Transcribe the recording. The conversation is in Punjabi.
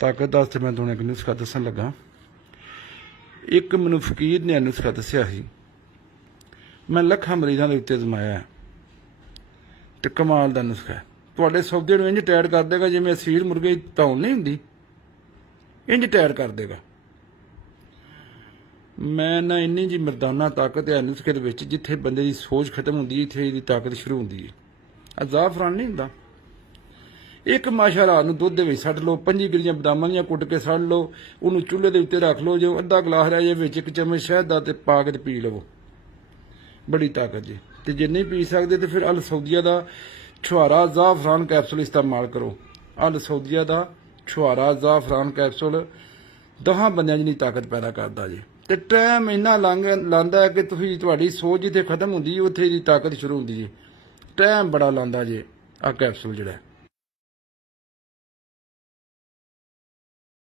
ਤਾਕਤ ਵਾਸਤੇ ਮੈਂ ਤੁਹਾਨੂੰ ਇੱਕ ਨੁਸਖਾ ਦੱਸਣ ਲੱਗਾ। ਇੱਕ ਮੈਨੂੰ ਫਕੀਰ ਨੇ ਨੁਸਖਾ ਦੱਸਿਆ ਸੀ, ਮੈਂ ਲੱਖਾਂ ਮਰੀਜ਼ਾਂ ਦੇ ਉੱਤੇ ਅਜ਼ਮਾਇਆ ਤੇ ਕਮਾਲ ਦਾ ਨੁਸਖਾ ਹੈ। ਤੁਹਾਡੇ ਸੌਦੇ ਨੂੰ ਇੰਜ ਟਾਇਟ ਕਰ ਦੇਗਾ ਜਿਵੇਂ ਅਸੀਲ ਮੁਰਗੇ ਦੀ ਧੌਣ ਨਹੀਂ ਹੁੰਦੀ, ਇੰਜ ਟਾਇਟ ਕਰ ਦੇਗਾ। ਮੈਂ ਨਾ ਇੰਨੀ ਜੀ ਮਰਦਾਨਾ ਤਾਕਤ ਹੈ ਨੁਸਖੇ ਦੇ ਵਿੱਚ, ਜਿੱਥੇ ਬੰਦੇ ਦੀ ਸੋਚ ਖਤਮ ਹੁੰਦੀ ਹੈ ਇੱਥੇ ਇਹਦੀ ਤਾਕਤ ਸ਼ੁਰੂ ਹੁੰਦੀ ਹੈ। ਅਜ਼ਾਫਰਾਨ ਨਹੀਂ ਹੁੰਦਾ। ਇੱਕ ਮਾਸ਼ਾ ਰਾਤ ਨੂੰ ਦੁੱਧ ਦੇ ਵਿੱਚ ਸੱਟ ਲਓ, 5 ਗਿਰੀਆਂ ਬਦਾਮਾਂ ਦੀਆਂ ਕੁੱਟ ਕੇ ਸੱਟ ਲਓ, ਉਹਨੂੰ ਚੁੱਲ੍ਹੇ ਦੇ ਉੱਤੇ ਰੱਖ ਲਓ, ਜੋ ਅੱਧਾ ਗਲਾਸ ਰਹਿ ਜਾਏ ਵਿੱਚ 1 ਚਮਚ ਸ਼ਹਿਦ ਦਾ ਤੇ ਪਾ ਕੇ ਤੇ ਪੀ ਲਵੋ, ਬੜੀ ਤਾਕਤ ਜੀ। ਤੇ ਜੇ ਨਹੀਂ ਪੀ ਸਕਦੇ ਤੇ ਫਿਰ ਅਲ ਸਊਦੀਆ ਦਾ ਛੁਹਾਰਾ ਜ਼ਾਫਰਾਨ ਕੈਪਸੂਲ ਇਸਤੇਮਾਲ ਕਰੋ। ਅਲ ਸਊਦੀਆ ਦਾ ਛੁਹਾਰਾ ਜ਼ਾਫਰਾਨ ਕੈਪਸੂਲ 10 ਬੰਦਿਆਂ ਜਿੰਨੀ ਤਾਕਤ ਪੈਦਾ ਕਰਦਾ ਜੀ। ਤੇ ਟਾਈਮ ਇੰਨਾ ਲਾਂਦਾ ਹੈ ਕਿ ਤੁਹਾਡੀ ਸੋਚ ਜਿੱਥੇ ਖਤਮ ਹੁੰਦੀ ਉੱਥੇ ਇਹਦੀ ਤਾਕਤ ਸ਼ੁਰੂ ਹੁੰਦੀ ਜੀ। ਟਾਈਮ ਬੜਾ ਲਾਂਦਾ ਜੀ ਆਹ ਕੈਪਸੂਲ ਜਿਹੜਾ।